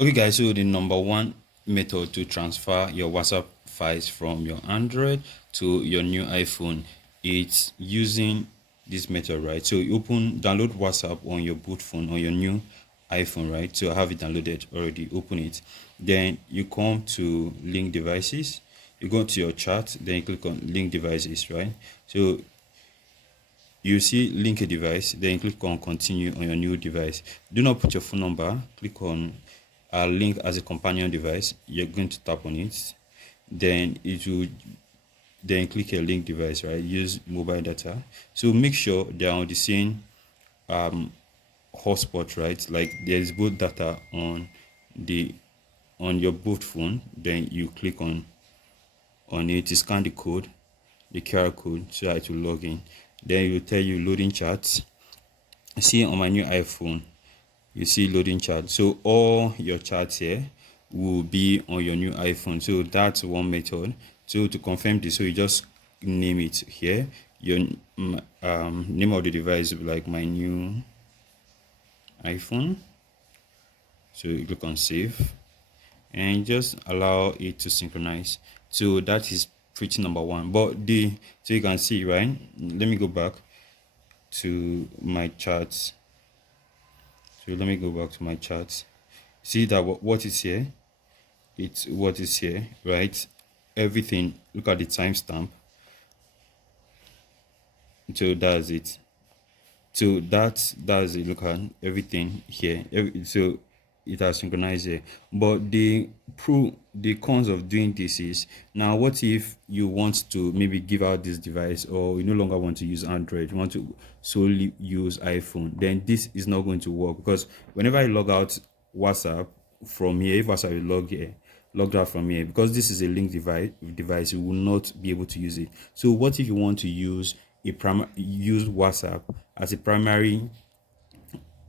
Okay, guys, so the number one method to transfer your WhatsApp files from your Android to your new iPhone, it's using this method, right? So you download WhatsApp on your boot phone on your new iPhone, right? So I have it downloaded already. Open it, then you come to link devices. You go to your chat, then you click on link devices, right? So you see link a device, then click on continue on your new device. Do not put your phone number. Click on link as a companion device. You're going to tap on it, then it will then click a link device, right? Use mobile data. So make sure they are on the same hotspot, right? Like there is both data the on your both phone. Then you click on it to scan the code, the QR code, so that it will log in. Then it will tell you loading chats. See on my new iPhone, you see loading chat. So all your chats here will be on your new iPhone. So that's one method. So to confirm this, so you just name it here. Your name of the device will be like my new iPhone. So you click on save and just allow it to synchronize. So that is pretty number one. But so you can see, right? Let me go back to my charts. So let me go back to my charts. See that what is here? It's what is here, right? Everything. Look at the timestamp. So that's it. So that's it. Look at everything here. So it has synchronized here. But the cons of doing this is, now what if you want to maybe give out this device, or you no longer want to use Android, you want to solely use iPhone? Then this is not going to work, because whenever I log out WhatsApp from here, if WhatsApp will logged out from here, because this is a link device, you will not be able to use it. So what if you want to use use WhatsApp as a primary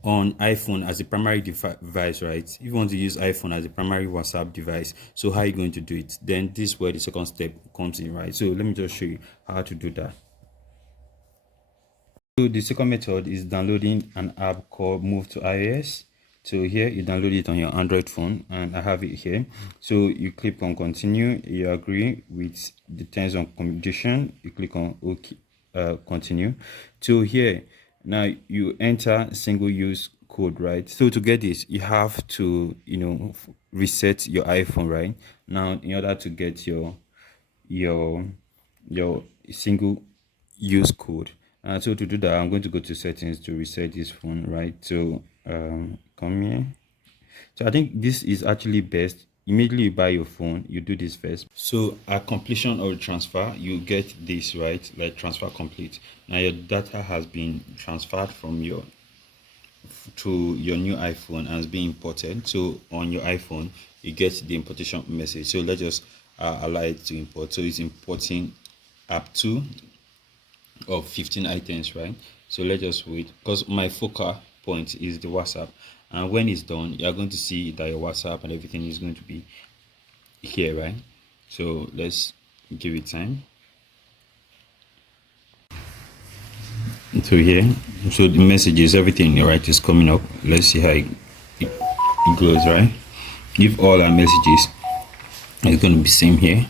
on iPhone, as a primary device, right? If you want to use iPhone as a primary WhatsApp device, so how are you going to do it? Then this is where the second step comes in, right? So let me just show you how to do that. So the second method is downloading an app called Move to iOS. So here you download it on your Android phone, and I have it here. So you click on continue, you agree with the terms and condition, you click on OK, continue. So here now you enter single use code, right? So to get this, you have to reset your iPhone, right? Now in order to get your your single use code. So to do that, I'm going to go to settings to reset this phone, right? So come here. So I think this is actually best. Immediately you buy your phone, you do this first. So at completion of the transfer, you get this, right? Like transfer complete. Now your data has been transferred from your to your new iPhone and is being imported. So on your iPhone, you get the importation message. So let's just allow it to import. So it's importing up to of 15 items, right? So let's just wait, because my focal point is the WhatsApp, and when it's done, you're going to see that your WhatsApp and everything is going to be here, right? So let's give it time. So here, so the messages, everything, right, is coming up. Let's see how it goes, right? If all our messages is going to be same here.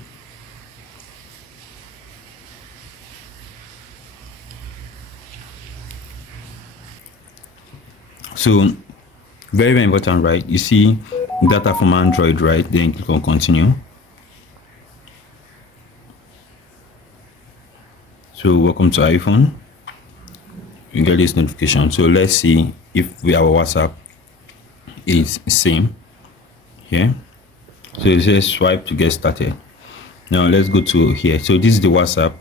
So very, very important, right? You see data from Android, right? Then click on continue. So welcome to iPhone. You get this notification. So let's see if our WhatsApp is same here. So it says swipe to get started. Now let's go to here. So this is the WhatsApp.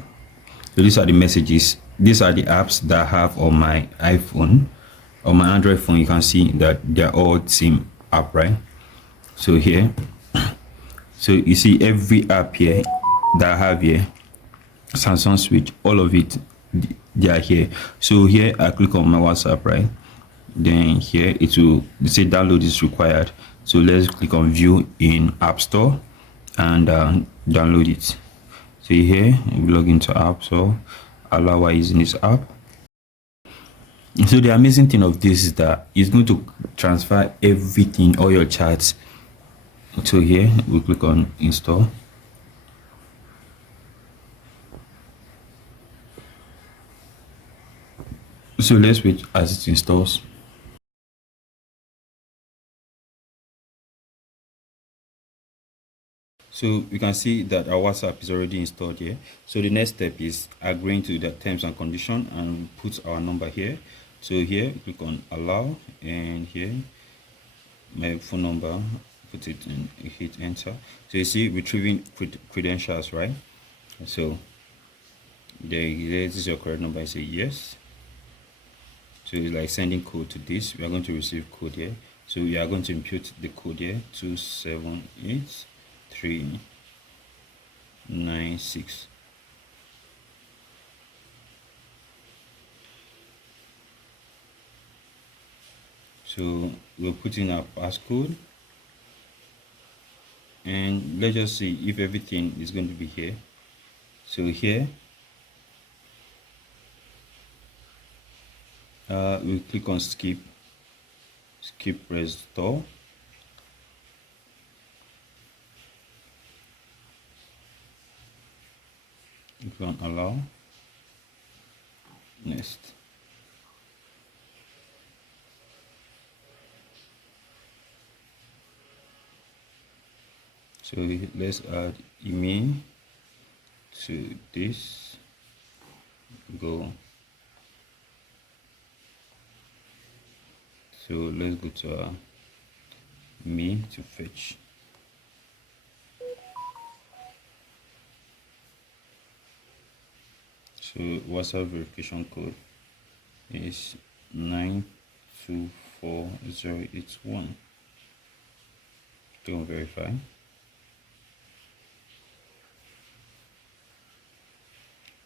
So these are the messages. These are the apps that I have on my iPhone. On my Android phone, you can see that they're all same app, right? So here, so you see every app here that I have here, Samsung Switch, all of it, they are here. So here I click on my WhatsApp, right? Then here it will say download is required. So let's click on view in App Store and download it. So here we log into App Store, allow using this app. So the amazing thing of this is that it's going to transfer everything, all your chats. So here we click on install. So let's wait as it installs. So you can see that our WhatsApp is already installed here. So the next step is agreeing to the terms and condition, and we put our number here. So here click on allow, and here my phone number, put it in, hit enter. So you see retrieving credentials, right? So this is your correct number. I say yes. So it's like sending code to this. We are going to receive code here. So we are going to input the code here, 278396. So we'll put in our passcode, and let's just see if everything is going to be here. So here we'll click on skip restore. Click on allow, next. So let's add email to this, go. So let's go to me to fetch. So WhatsApp verification code is 924081. Don't verify.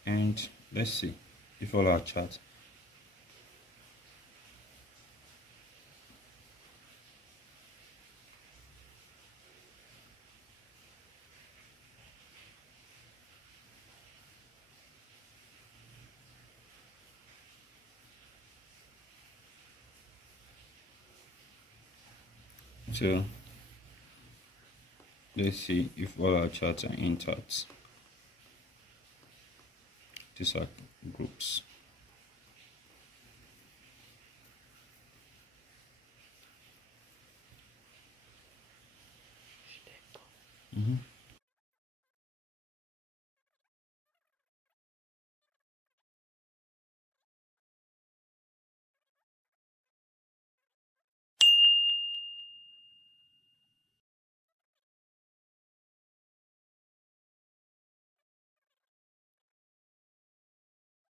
And let's see if all our chat. So let's see if all our chats are intact. These are groups.